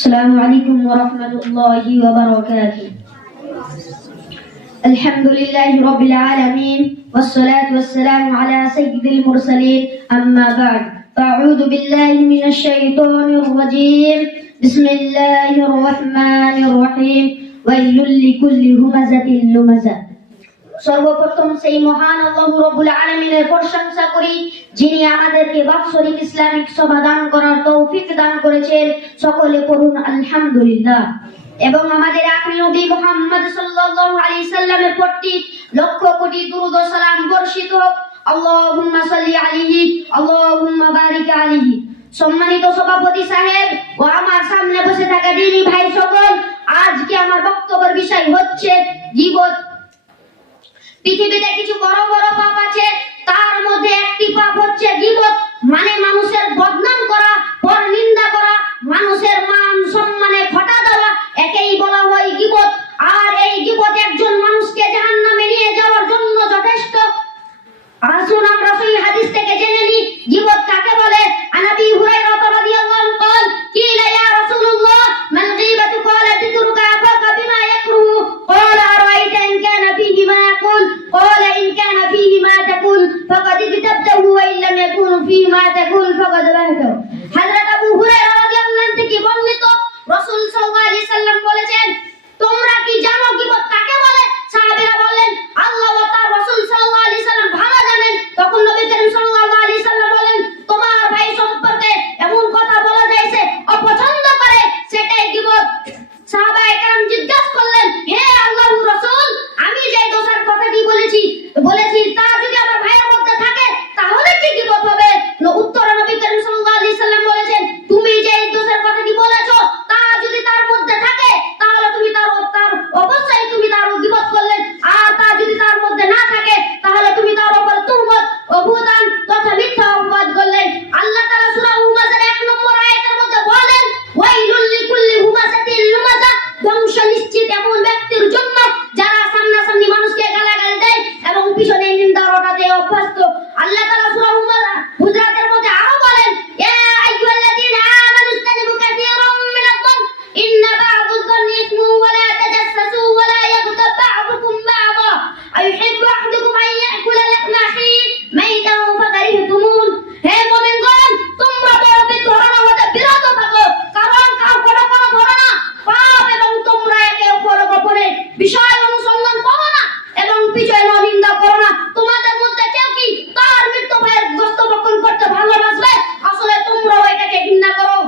السلام عليكم ورحمة الله وبركاته. الحمد لله رب العالمين والصلاة والسلام على سيد المرسلين أما بعد فأعوذ بالله من الشيطان الرجيم بسم الله الرحمن الرحيم ويل لكل همزة لمزة. সর্বপ্রথম সেই মহান আল্লাহ রাব্বুল আলামিনের প্রশংসা করি যিনি আমাদেরকে বাৎসরিক ইসলামিক সভা দান করার তৌফিক দান করেছেন। সকলে পড়ুন আলহামদুলিল্লাহ। এবং আমাদের আখরি নবী মুহাম্মদ সাল্লাল্লাহু আলাইহি সাল্লামের প্রতি লক্ষ কোটি দুরূদ ও সালাম বর্ষিত হোক। আল্লাহুম্মা সাল্লি আলাইহি আল্লাহুম্মা বারিক আলাইহি। সম্মানিত সভাপতি সাহেব ও আমার সামনে বসে থাকা দিনী ভাই সকল, আজকে আমার বক্তব্যের বিষয় হচ্ছে গীবত। পৃথিবীতে কিছু বড় বড় পাপ আছে, তার মধ্যে একটি পাপ হচ্ছে গীবত, মানে মানুষের বদনাম করা, পরনিন্দা করা, মানুষের মান সম্মানে খোঁটা দেওয়া, একেই বলা হয় গীবত। আর এই গীবত একজন মানুষকে জাহান্নামে নিয়ে যাওয়ার জন্য যথেষ্ট। আসুন আমরা সেই হাদিস থেকে জেনে নিই গীবত কাকে বলে। আনাবি হুরায়রা রাদিয়াল্লাহু আনহু قال قيل يا رسول الله ما الغيبة قال ذكرك أخاك بما يكره قال أرأيت إن كان فيه ما يقول قال إن كان فيه ما تقول فقد اغتبته وإن لم يكن فيه ما تقول فقد بهته। হযরত আবু হুরায়রা রাদিয়াল্লাহু আনহু থেকে বর্ণিত, রাসূল সাল্লাল্লাহু আলাইহি সাল্লাম বলেছেন, তোমরা কি জানো গীবত কাকে বলে? সাহাবীরা বললেন, আল্লাহ ও তার রাসূল সাল্লাল্লাহু আলাইহি সাল্লাম ভালো জানেন। তখন নবী করিম সাল্লাল্লাহু আলাইহি সাল্লাম বলেন, তোমার ভাই সম্পর্কে এমন কথা বলা যায়ছে অপছন্দ করে, সেটাই গীবত। সাহাবায়ে কেরাম জিজ্ঞাসা করলেন, হে আল্লাহর রাসূল, আমি যে দোষের কথাটি বলেছি তা যদি আমার ভাইয়ের মধ্যে থাকে তাহলে কি গীবত হবে? উত্তরে নবী করিম সাল্লাল্লাহু আলাইহি সাল্লাম বলেছেন, তুমি যে দোষের কথাটি বলেছো তা যদি তার মধ্যে থাকে তাহলে তুমি তার অবশ্যই তুমি তার গীবত করলেন, আর তা যদি তার মধ্যে না থাকে তাহলে তুমি তার উপর তুহমত, অবুদান তথা মিথ্যা অপবাদ করলেন। আল্লাহ তাআলা সূরা হুমাযার 1 নম্বর আয়াতের মধ্যে বলেন, ওয়াইলুল লিকুল্লি হুমাযাতিল লুমাযা, ধ্বংস নিশ্চিত এমন ব্যক্তির জন্য যারা সামনাসামনি মানুষকে গালাগাল দেয় এবং পিছনে নিন্দা রটাতে অভ্যস্ত। আল্লাহ তাআলা সূরা হুজরাতের মধ্যে আরো বলেন, ইয়া আইয়ুহাল্লাযীনা আমানু ইসতানিবু কাসীরাম মিনায-যন্ন ইন্না বা'দায-যন্নি ইসমুন ওয়া লা তাজাসসাসু ওয়া লা ইয়াগতাব বা'দুকুম বা'দা আইয়ুহিব্বু আহাদুকুম আন ইয়াকুলা লাহমা আখিহি মাইতান ফাকারিহতুমুন। হে মুমিনগণ, তোমরা পাপের ধরনা হতে বিরত থাকো, কারণ কোনো ধরনা পাপ এবং তোমরা একে অপরের গোপনে বিষয় অনুসন্ধান করো না এবং পিছনে নিন্দা করো না। তোমাদের মধ্যে কেউ কি তার মৃত্যু ভাইয়ের গোশত-বক্ষণ করতে ভালোবাসবে? আসলে তোমরাও এটাকে ঘৃণা করো।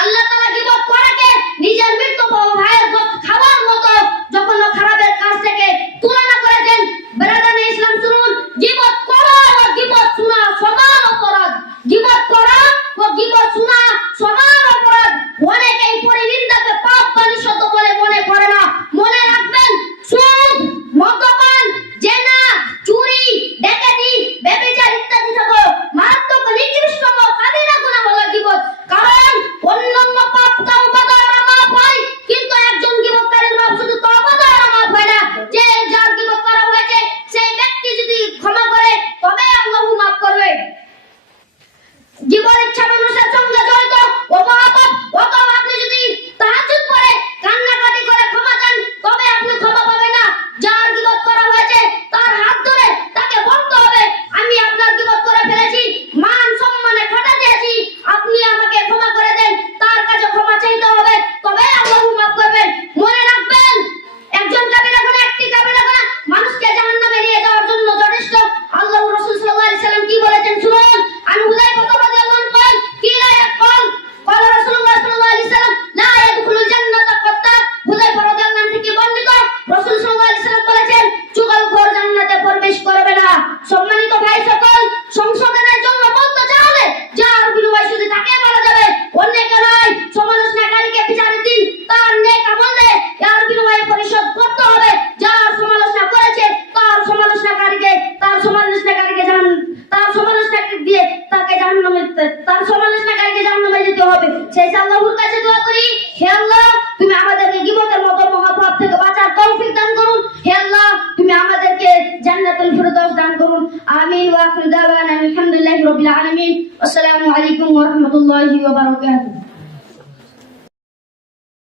আল্লাহ তাআলা গীবত করাকে নিজের মৃত্যু ভাইয়ের গোশত খাওয়ার মতো যখন খারাপের কাজ থেকে তুলনা করেছেন। ব্রাদার ইসলাম শুনুন, গীবত করা ও গীবত শোনা সমান অপরাধ। গীবত করা ও গীবত শোনা সমান অপরাধ। অনেকেই পরনিন্দাকে পাপ বা নিষিদ্ধ বলে মনে করে না। মনে রাখবেন, সুদ, মদ্যপান, জেনা, চুরি, ডাকাতি, ব্যভিচার ইত্যাদি থেকে মারাত্মক নিকৃষ্টতম কাবিরা গুনাহ হলো গীবত। কারণ অন্যান্য পাপ তওবা দ্বারা মাফ হয়, কিন্তু একজন গীবতকারীর পাপ শুধু তওবা দ্বারা মাফ হয় না। যে যার গীবত করা হয়েছে সেই ব্যক্তি যদি ক্ষমা করে তবে আল্লাহ মাফ করবে। জীবন ইচ্ছা মানুষের সঙ্গে জড়িত ও মহাপাপ। অতএব আপনি যদি তাহাজ্জুদ পড়ে কান্নাকাটি করে ক্ষমা চান তবে আপনি ক্ষমা পাবেন না। যার গীবত করা হয়েছে তার হাত ধরে তাকে বলতে হবে, আমি আপনার গীবত করে ফেলেছি, মান সম্মানে খোঁটা দিয়েছি, আপনি আমাকে ক্ষমা করে দেন। তার কাছে ক্ষমা চাইতে হবে, তবে আল্লাহ মাফ করবেন। মনে রাখবেন, একজন কাবিরা গুনাহ, একটি কাবিরা গুনাহ মানুষকে জাহান্নামে নিয়ে যাওয়ার জন্য যথেষ্ট। আল্লাহর রাসূল সাল্লাল্লাহু আলাইহি সাল্লাম কি বলেছেন শুনুন। আন হুযায়ফা রাদিয়াল্লাহু আনহু قال قيل قال رسول الله صلى الله عليه وسلم لا يدخل الجنة قطاع। হুযায়ফা রাদিয়াল্লাহু আনহু থেকে বর্ণিত, রাসূল সাল্লাল্লাহু আলাইহি সাল্লাম বলেছেন, চুগলখোর জান্নাতে প্রবেশ করবে না। সম্মানিত ভাই সকল, সংশোধনের জন্য বলতে চাইলে যার বিনিময় শুধু তাকে বলা যাবে, অন্যকে নয়। সমালোচনাকারীকে বিচারের দিন তার নেক আমল দিয়ে যার বিনিময়ে পরিশোধ করতে হবে। যার সমালোচনা করেছে তার সমালোচনাকারীকে জাহান্নামে যেতে হবে। সেই আল্লাহর কাছে দোয়া করি, হে আল্লাহ,